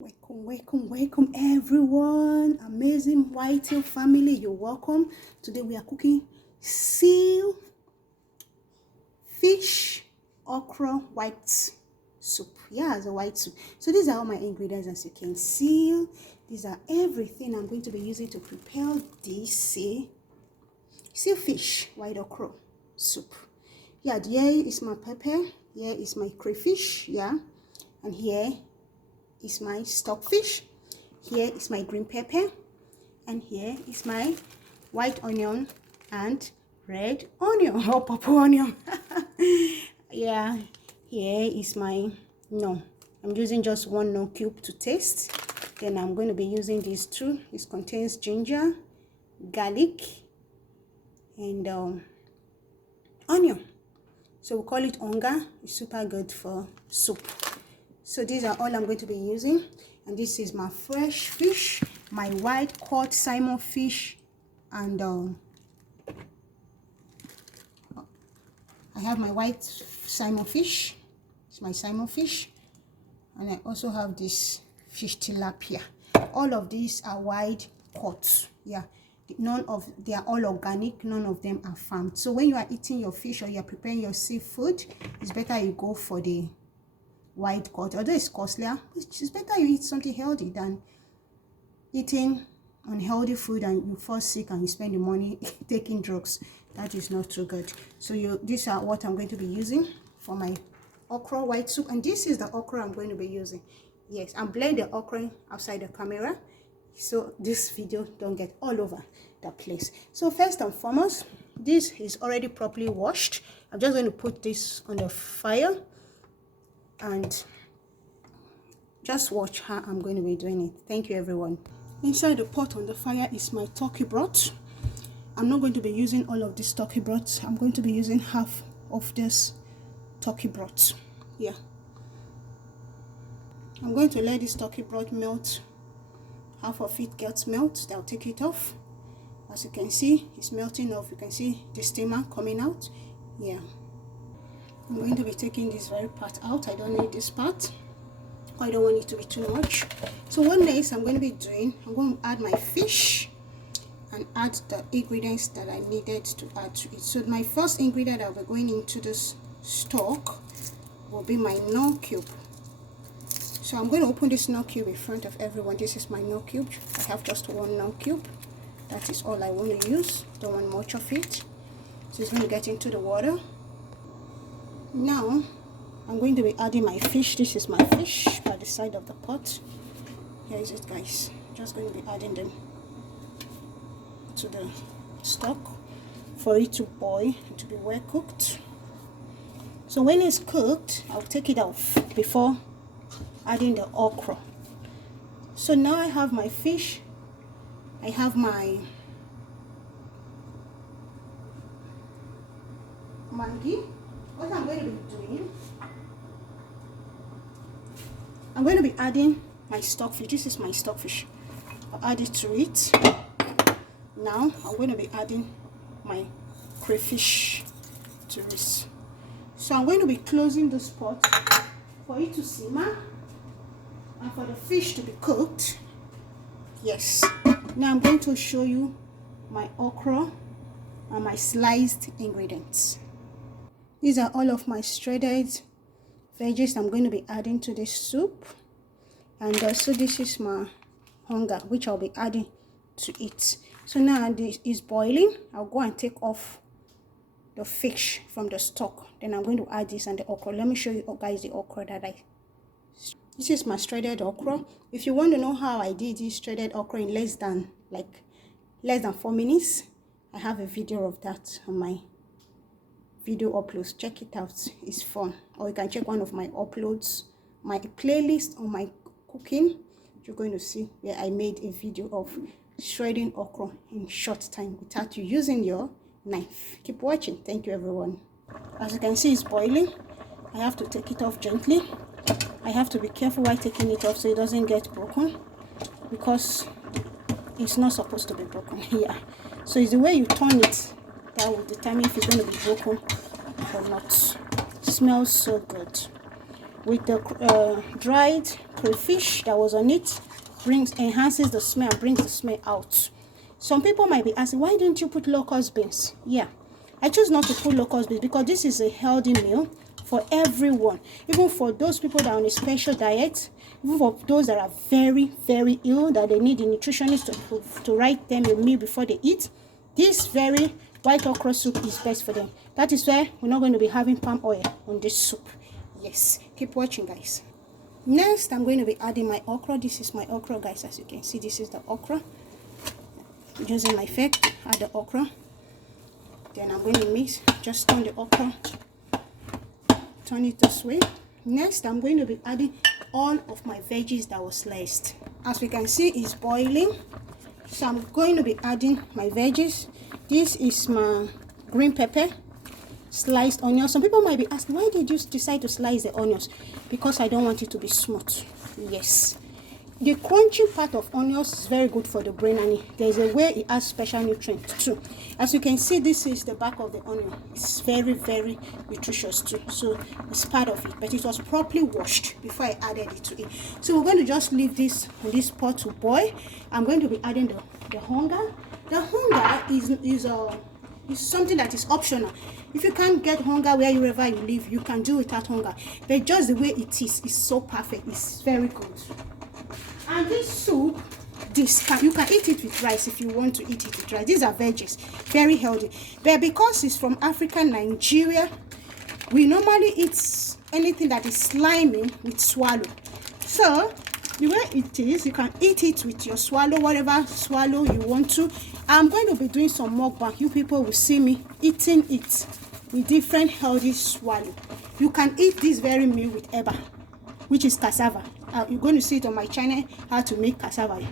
Welcome everyone. Amazing Whitetail family, you're welcome. Today we are cooking seal fish okra white soup. Yeah, it's a white soup. So these are all my ingredients, as you can see. These are everything I'm going to be using to prepare this seal fish white okra soup. Yeah, here is my pepper, here is my crayfish, yeah, and here is my stockfish, here is my green pepper, and here is my white onion and red onion or purple onion. Yeah, here is my I'm using just one cube to taste. Then I'm going to be using these two. This contains ginger, garlic, and onion. So we call it Onga. It's super good for soup. So these are all I'm going to be using, and this is my fresh fish, my white cod salmon fish, and I have my white salmon fish. It's my salmon fish, and I also have this fish tilapia. All of these are white cod. Yeah, they are all organic. None of them are farmed. So when you are eating your fish or you are preparing your seafood, it's better you go for the white cod. Although it's costlier, it's better you eat something healthy than eating unhealthy food and you fall sick and you spend the money taking drugs. That is not too good. So these are what I'm going to be using for my okra white soup, and this is the okra I'm going to be using. Yes, I'm blending the okra outside the camera so this video don't get all over the place. So first and foremost, this is already properly washed. I'm just going to put this on the fire and just watch how I'm going to be doing it. Thank you, everyone. Inside the pot on the fire is my turkey broth. I'm not going to be using all of this turkey broth. I'm going to be using half of this turkey broth. Yeah, I'm going to let this turkey broth melt. Half of it gets melted. I'll take it off. As you can see, it's melting off. You can see the steamer coming out. Yeah, I'm going to be taking this very part out. I don't need this part. I don't want it to be too much. So what next I'm going to be doing, I'm going to add my fish and add the ingredients that I needed to add to it. So my first ingredient that we're going into this stock will be my knorr cube. So I'm going to open this knorr cube in front of everyone. This is my knorr cube. I have just one knorr cube. That is all I want to use. Don't want much of it. So it's going to get into the water. Now I'm going to be adding my fish. This is my fish by the side of the pot. Here is it, guys. Just going to be adding them to the stock for it to boil and to be well cooked. So when it's cooked, I'll take it off before adding the okra. So now I have my fish. I have my Maggi. What I'm going to be doing, I'm going to be adding my stockfish. This is my stockfish. I'll add it to it. Now I'm going to be adding my crayfish to this. So I'm going to be closing this pot for it to simmer and for the fish to be cooked. Yes. Now I'm going to show you my okra and my sliced ingredients. These are all of my shredded veggies I'm going to be adding to this soup. And also this is my Onga, which I'll be adding to it. So now this is boiling. I'll go and take off the fish from the stock. Then I'm going to add this and the okra. Let me show you guys the okra that this is my shredded okra. If you want to know how I did this shredded okra in less than 4 minutes, I have a video of that on my video uploads. Check it out, it's fun. Or you can check one of my uploads, my playlist on my cooking. You're going to see where I made a video of shredding okra in short time without you using your knife. Keep watching. Thank you, everyone. As you can see, it's boiling. I have to take it off gently. I have to be careful while taking it off so it doesn't get broken, because it's not supposed to be broken. Yeah, so it's the way you turn it that will determine if it's going to be broken or not. It smells so good. with the dried crayfish that was on it, enhances the smell, brings the smell out. Some people might be asking, why didn't you put locust beans? Yeah, I choose not to put locust beans because this is a healthy meal for everyone, even for those people that are on a special diet, even for those that are very, very ill, that they need a nutritionist to write them a meal before they eat. This very white okra soup is best for them. That is why we're not going to be having palm oil on this soup. Yes, keep watching, guys. Next, I'm going to be adding my okra. This is my okra, guys. As you can see, this is the okra. Using my fork, add the okra. Then I'm going to mix, just turn the okra, turn it this way. Next, I'm going to be adding all of my veggies that was sliced. As we can see, it's boiling. So I'm going to be adding my veggies. This is my green pepper, sliced onions. Some people might be asking, why did you decide to slice the onions? Because I don't want it to be smooth. Yes. The crunchy part of onions is very good for the brain, and there's a way it has special nutrients too. As you can see, this is the back of the onion. It's very, very nutritious too. So it's part of it, but it was properly washed before I added it to it. So we're going to just leave this pot to boil. I'm going to be adding the Onga. The Onga is something that is optional. If you can't get Onga wherever you live, you can do without Onga. But just the way it is so perfect. It's very good. And this soup, you can eat it with rice if you want to eat it with rice. These are veggies, very healthy. But because it's from Africa, Nigeria, we normally eat anything that is slimy with swallow. So the way it is, you can eat it with your swallow, whatever swallow you want to. I'm going to be doing some mukbang. You people will see me eating it with different healthy swallow. You can eat this very meal with eba, which is cassava. You're going to see it on my channel, how to make cassava.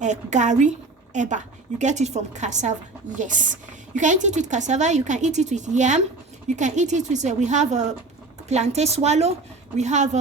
Gari eba. You get it from cassava. Yes. You can eat it with cassava. You can eat it with yam. You can eat it with, we have a plantain swallow. We have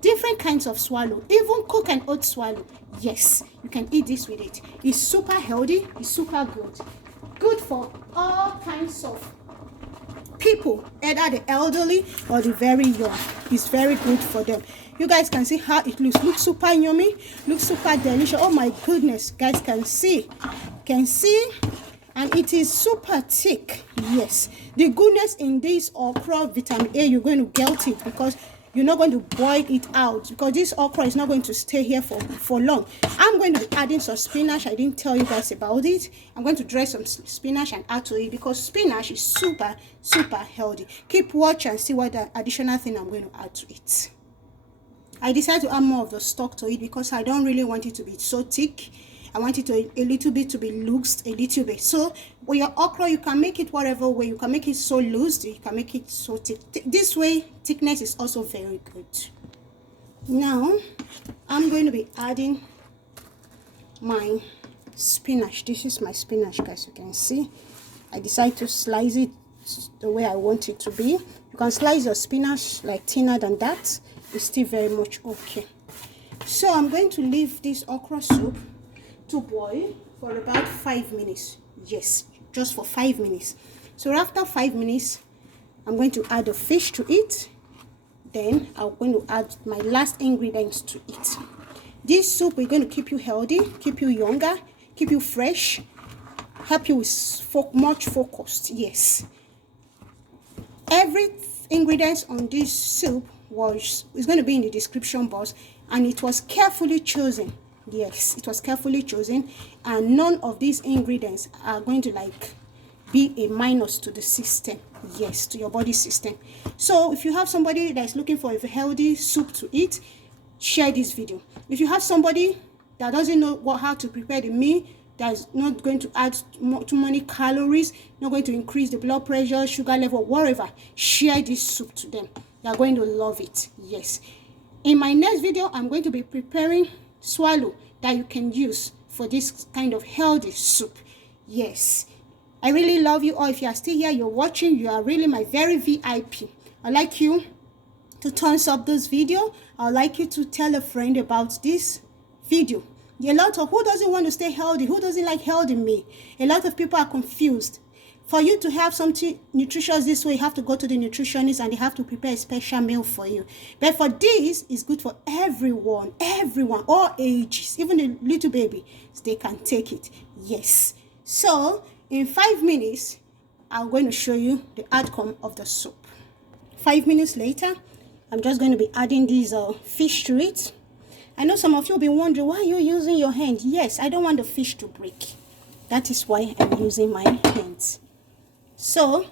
different kinds of swallow. Even cook and oat swallow. Yes. You can eat this with it. It's super healthy. It's super good. Good for all kinds of people, either the elderly or the very young. It's very good for them. You guys can see how it looks super yummy, looks super delicious. Oh my goodness, guys can see, and it is super thick. Yes, the goodness in this okra vitamin A, you're going to get it because you're not going to boil it out, because this okra is not going to stay here for long. I'm going to be adding some spinach. I didn't tell you guys about it. I'm going to dry some spinach and add to it because spinach is super healthy. Keep watching and see what the additional thing I'm going to add to it. I decided to add more of the stock to it because I don't really want it to be so thick. I want it to a little bit to be loose, a little bit. So with your okra, you can make it whatever way. You can make it so loose, you can make it so thick. This way, thickness is also very good. Now, I'm going to be adding my spinach. This is my spinach, guys. You can see. I decided to slice it the way I want it to be. You can slice your spinach like thinner than that. It's still very much okay. So I'm going to leave this okra soup to boil for about 5 minutes. Yes, just for 5 minutes. So after 5 minutes, I'm going to add the fish to it. Then I'm going to add my last ingredients to it. This soup is going to keep you healthy, keep you younger, keep you fresh, help you with much focused. Yes. Every ingredients on this soup is going to be in the description box, and it was carefully chosen. Yes, it was carefully chosen, and none of these ingredients are going to be a minus to the system. Yes, to your body system. So if you have somebody that is looking for a healthy soup to eat, share this video. If you have somebody that doesn't know how to prepare the meal, that is not going to add too many calories, not going to increase the blood pressure, sugar level, whatever, share this soup to them. They are going to love it. Yes. In my next video, I'm going to be preparing swallow that you can use for this kind of healthy soup. Yes. I really love you all. If you are still here, you're watching, you are really my very VIP. I'd like you to thumbs up this video. I'd like you to tell a friend about this video. A lot of who doesn't want to stay healthy, who doesn't like healthy meal. A lot of people are confused. For you to have something nutritious this way, you have to go to the nutritionist and they have to prepare a special meal for you. But for this, it's good for everyone, all ages, even the little baby, they can take it. Yes. So in 5 minutes, I'm going to show you the outcome of the soup. 5 minutes later, I'm just going to be adding these fish to it. I know some of you will be wondering, why are you using your hand? Yes, I don't want the fish to break. That is why I'm using my hands. So,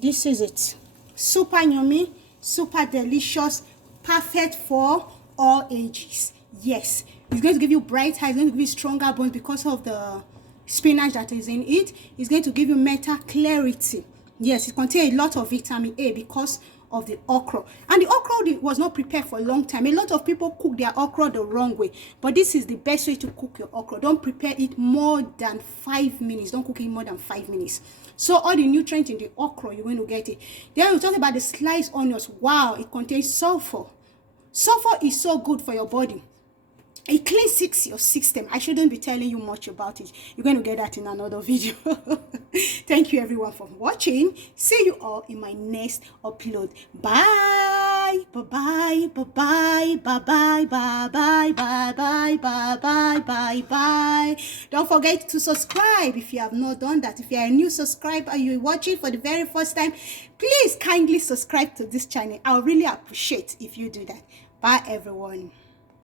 this is it. Super yummy, super delicious, perfect for all ages. Yes, it's going to give you bright eyes, it's going to give you stronger bones because of the spinach that is in it. It's going to give you mental clarity. Yes, it contains a lot of vitamin A because of the okra. And the okra was not prepared for a long time. A lot of people cook their okra the wrong way. But this is the best way to cook your okra. Don't prepare it more than 5 minutes. Don't cook it more than 5 minutes. So all the nutrients in the okra, you're going to get it. Then we talk about the sliced onions. Wow, it contains sulfur. Sulfur is so good for your body. It cleans your system. I shouldn't be telling you much about it. You're going to get that in another video. Thank you everyone for watching. See you all in my next upload. Bye. Bye-bye. Bye-bye. Bye-bye. Bye-bye. Bye-bye. Bye-bye. Bye-bye. Don't forget to subscribe if you have not done that. If you are a new subscriber and you're watching for the very first time, please kindly subscribe to this channel. I'll really appreciate if you do that. Bye everyone.